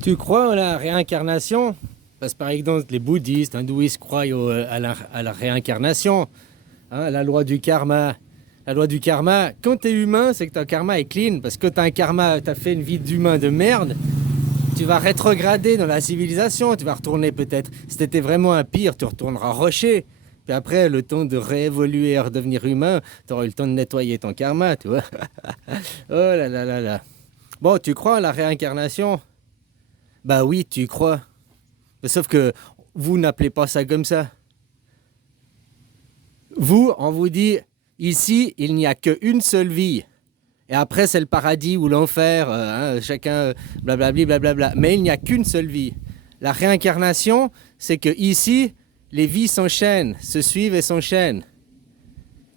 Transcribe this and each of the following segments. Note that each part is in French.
Tu crois en la réincarnation? Parce que par exemple, les bouddhistes, hindouistes croient à la réincarnation, hein, à la loi du karma. La loi du karma, quand tu es humain, c'est que ton karma est clean. Parce que quand tu as un karma, tu as fait une vie d'humain de merde, tu vas rétrograder dans la civilisation. Tu vas retourner peut-être. Si tu étais vraiment un pire, tu retourneras rocher. Puis après, le temps de réévoluer et redevenir humain, tu auras eu le temps de nettoyer ton karma, tu vois. Oh là là là là. Bon, tu crois à la réincarnation? Bah oui, tu crois. Sauf que vous n'appelez pas ça comme ça. Vous, on vous dit, ici, il n'y a qu'une seule vie. Et après, c'est le paradis ou l'enfer, hein, chacun, blablabli, blablabla. Mais il n'y a qu'une seule vie. La réincarnation, c'est que ici, les vies s'enchaînent, se suivent et s'enchaînent.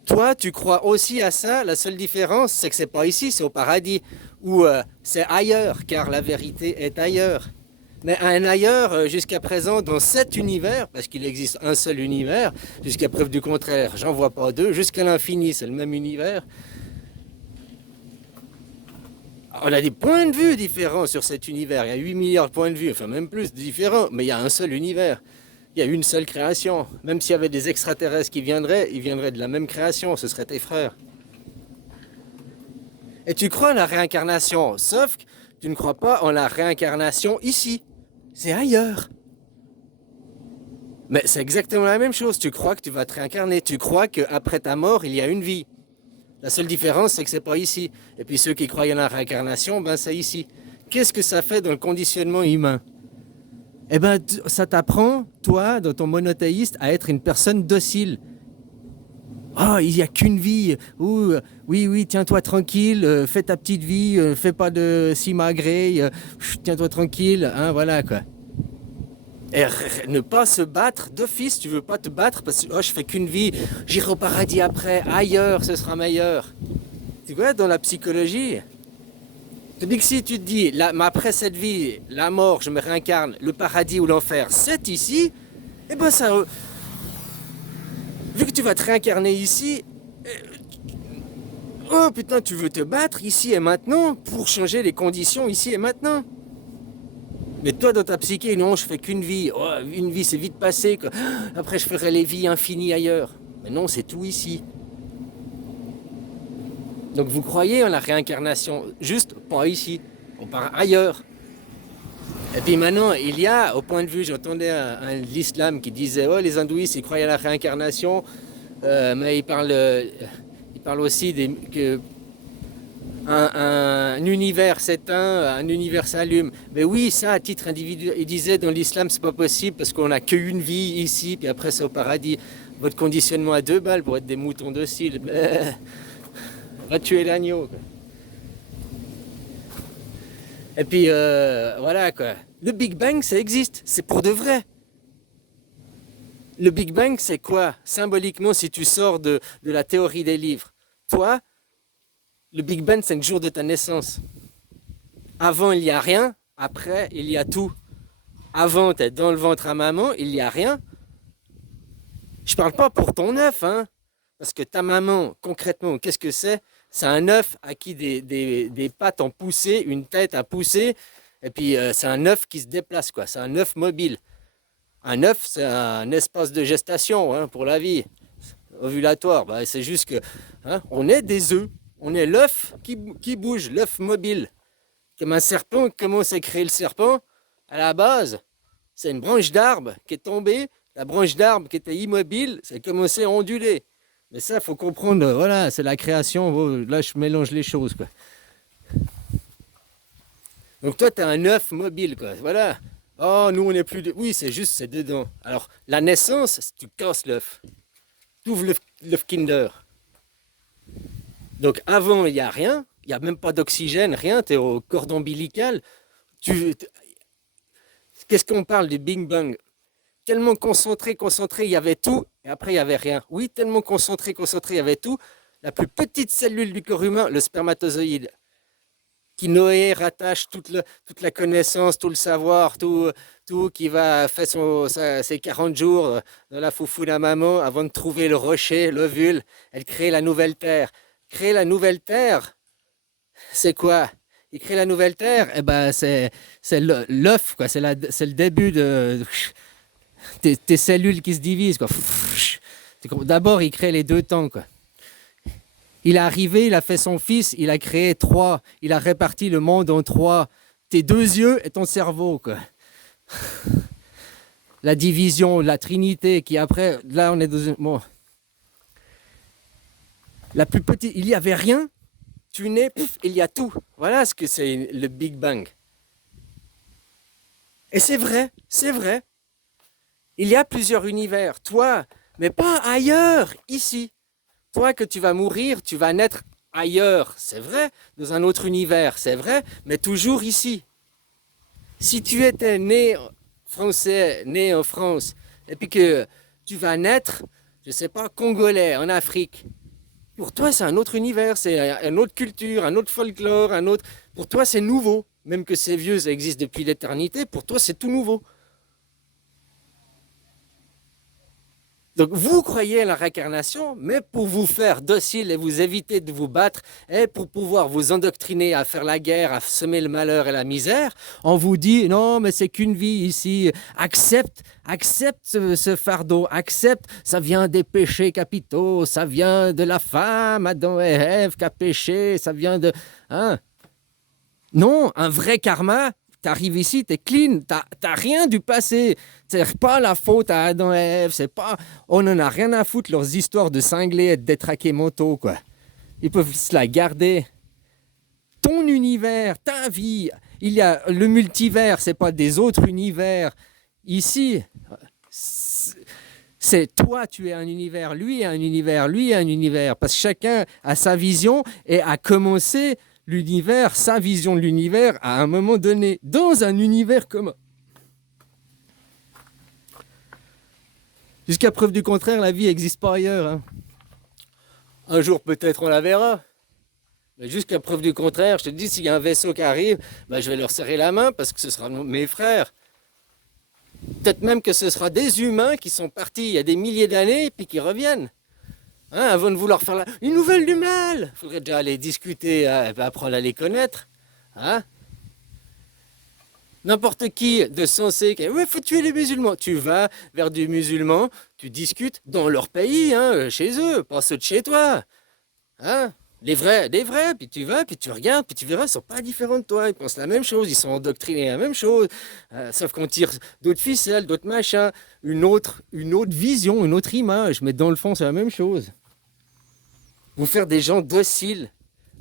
Toi, tu crois aussi à ça. La seule différence, c'est que c'est pas ici, c'est au paradis. Ou c'est ailleurs, car la vérité est ailleurs. Mais un ailleurs, jusqu'à présent, dans cet univers, parce qu'il existe un seul univers, jusqu'à preuve du contraire, j'en vois pas deux, jusqu'à l'infini, c'est le même univers. On a des points de vue différents sur cet univers. Il y a 8 milliards de points de vue, enfin même plus différents, mais il y a un seul univers. Il y a une seule création. Même s'il y avait des extraterrestres qui viendraient, ils viendraient de la même création, ce seraient tes frères. Et tu crois en la réincarnation, sauf que tu ne crois pas en la réincarnation ici. C'est ailleurs. Mais c'est exactement la même chose. Tu crois que tu vas te réincarner. Tu crois qu'après ta mort, il y a une vie. La seule différence, c'est que c'est pas ici. Et puis ceux qui croient en la réincarnation, ben c'est ici. Qu'est-ce que ça fait dans le conditionnement humain? Eh ben, ça t'apprend, toi, dans ton monothéiste, à être une personne docile. Ah, oh, il n'y a qu'une vie. Ouh, oui, oui, tiens-toi tranquille, fais ta petite vie, fais pas de simagrée, tiens-toi tranquille, hein, voilà quoi. Et ne pas se battre d'office, tu veux pas te battre parce que oh, je fais qu'une vie, j'irai au paradis après, ailleurs ce sera meilleur. Tu vois, dans la psychologie, tu dis que si tu te dis, après cette vie, la mort, je me réincarne, le paradis ou l'enfer, c'est ici, et ben ça, vu que tu vas te réincarner ici, oh putain, tu veux te battre ici et maintenant pour changer les conditions ici et maintenant. Mais toi, dans ta psyché, non, je fais qu'une vie. Oh, une vie, c'est vite passé. Quoi. Après, je ferai les vies infinies ailleurs. Mais non, c'est tout ici. Donc, vous croyez en la réincarnation, juste pas ici. On part ailleurs. Et puis maintenant, il y a, au point de vue, j'entendais l'islam qui disait, oh, les hindouistes, ils croient à la réincarnation, mais ils parlent aussi que un univers s'éteint, un univers s'allume. Mais oui, ça, à titre individuel, il disait dans l'islam, c'est pas possible parce qu'on n'a qu'une vie ici, puis après c'est au paradis. Votre conditionnement à 2 balles pour être des moutons dociles. Va tuer l'agneau. Et puis voilà quoi. Le Big Bang, ça existe, c'est pour de vrai. Le Big Bang, c'est quoi? Symboliquement, si tu sors de la théorie des livres, toi, le Big Bang, c'est le jour de ta naissance. Avant, il n'y a rien. Après, il y a tout. Avant, tu es dans le ventre à maman, il n'y a rien. Je parle pas pour ton œuf, hein. Parce que ta maman, concrètement, qu'est-ce que c'est? C'est un œuf à qui des pattes ont poussé, une tête a poussé, et puis c'est un œuf qui se déplace, quoi. C'est un œuf mobile. Un œuf, c'est un espace de gestation hein, pour la vie ovulatoire. Bah, c'est juste que hein, on est des œufs. On est l'œuf qui bouge, l'œuf mobile. Comme un serpent, comment s'est créé le serpent? À la base, c'est une branche d'arbre qui est tombée. La branche d'arbre qui était immobile, ça a commencé à onduler. Mais ça, il faut comprendre, voilà, c'est la création. Là, je mélange les choses, quoi. Donc toi, tu as un œuf mobile, quoi. Voilà. Oh, nous, on n'est plus... Oui, c'est juste, c'est dedans. Alors, la naissance, tu casses l'œuf. Tu ouvres l'œuf Kinder. Donc, avant, il n'y a rien. Il n'y a même pas d'oxygène, rien. Tu es au cordon ombilical. Qu'est-ce qu'on parle du Big Bang? Tellement concentré, concentré, il y avait tout, et après il n'y avait rien. Oui, tellement concentré, concentré, il y avait tout. La plus petite cellule du corps humain, le spermatozoïde, qui Noé rattache toute la connaissance, tout le savoir, tout qui va faire ses 40 jours dans la foufou de la maman avant de trouver le rocher, l'ovule. Elle crée la nouvelle terre. Créer la nouvelle terre, c'est quoi? Il crée la nouvelle terre, eh ben c'est l'œuf, quoi. C'est le début de tes cellules qui se divisent, quoi. D'abord, il crée les deux temps, quoi. Il est arrivé, il a fait son fils, il a créé trois. Il a réparti le monde en trois. Tes deux yeux et ton cerveau, quoi. La division, la trinité, qui après, là on est dans une... Bon. La plus petite, il n'y avait rien, tu nais, pouf, il y a tout. Voilà ce que c'est le Big Bang. Et c'est vrai, c'est vrai. Il y a plusieurs univers, toi, mais pas ailleurs, ici. Toi que tu vas mourir, tu vas naître ailleurs, c'est vrai, dans un autre univers, c'est vrai, mais toujours ici. Si tu étais né français, né en France, et puis que tu vas naître, je ne sais pas, congolais, en Afrique, pour toi c'est un autre univers, c'est une autre culture, un autre folklore, un autre... Pour toi c'est nouveau, même que c'est vieux, ça existe depuis l'éternité, pour toi c'est tout nouveau. Donc vous croyez à la réincarnation, mais pour vous faire docile et vous éviter de vous battre, et pour pouvoir vous endoctriner à faire la guerre, à semer le malheur et la misère, on vous dit non mais c'est qu'une vie ici, accepte ce fardeau, accepte, ça vient des péchés capitaux, ça vient de la femme, Adam et Ève qui a péché, ça vient de... Hein? Non, un vrai karma, t'arrives ici, t'es clean, t'as rien du passé. C'est pas la faute à Adam et Ève, c'est pas... On en a rien à foutre, leurs histoires de cinglés et de détraqués mentaux, quoi. Ils peuvent se la garder. Ton univers, ta vie, il y a le multivers, c'est pas des autres univers. Ici, c'est toi, tu es un univers, lui est un univers, lui est un univers. Parce que chacun a sa vision et a commencé l'univers, sa vision de l'univers à un moment donné, dans un univers commun. Jusqu'à preuve du contraire, la vie n'existe pas ailleurs. Hein. Un jour peut-être on la verra. Mais jusqu'à preuve du contraire, je te dis, s'il y a un vaisseau qui arrive, ben, je vais leur serrer la main parce que ce sera mes frères. Peut-être même que ce sera des humains qui sont partis il y a des milliers d'années et puis qui reviennent. Hein, avant de vouloir faire une nouvelle du mal, il faudrait déjà aller discuter, apprendre à les connaître. Hein. N'importe qui de sensé qui ouais, faut tuer les musulmans. Tu vas vers des musulmans, tu discutes dans leur pays, hein, chez eux, pas ceux de chez toi. Hein. Les vrais, puis tu vas, puis tu regardes, puis tu verras, ils sont pas différents de toi, ils pensent la même chose, ils sont endoctrinés à la même chose, sauf qu'on tire d'autres ficelles, d'autres machins, une autre vision, une autre image, mais dans le fond c'est la même chose. Vous faire des gens dociles,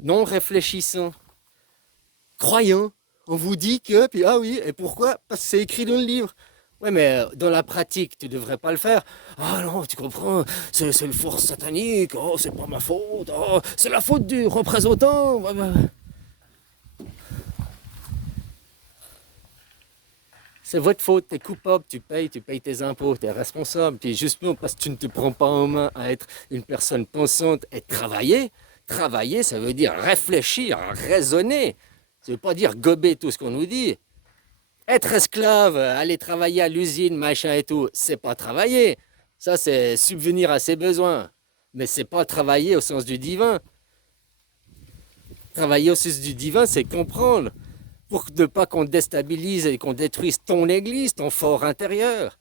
non réfléchissants, croyants. On vous dit que, puis ah oui, et pourquoi? Parce que c'est écrit dans le livre. Ouais, mais dans la pratique, tu devrais pas le faire. Ah non, tu comprends, c'est une force satanique, oh, c'est pas ma faute, oh, c'est la faute du représentant. C'est votre faute, t'es coupable, tu payes tes impôts, t'es responsable. Puis justement, parce que tu ne te prends pas en main à être une personne pensante et travailler, ça veut dire réfléchir, raisonner. Ça veut pas dire gober tout ce qu'on nous dit. Être esclave, aller travailler à l'usine, machin et tout, c'est pas travailler. Ça, c'est subvenir à ses besoins. Mais c'est pas travailler au sens du divin. Travailler au sens du divin, c'est comprendre. Pour ne pas qu'on déstabilise et qu'on détruise ton église, ton fort intérieur.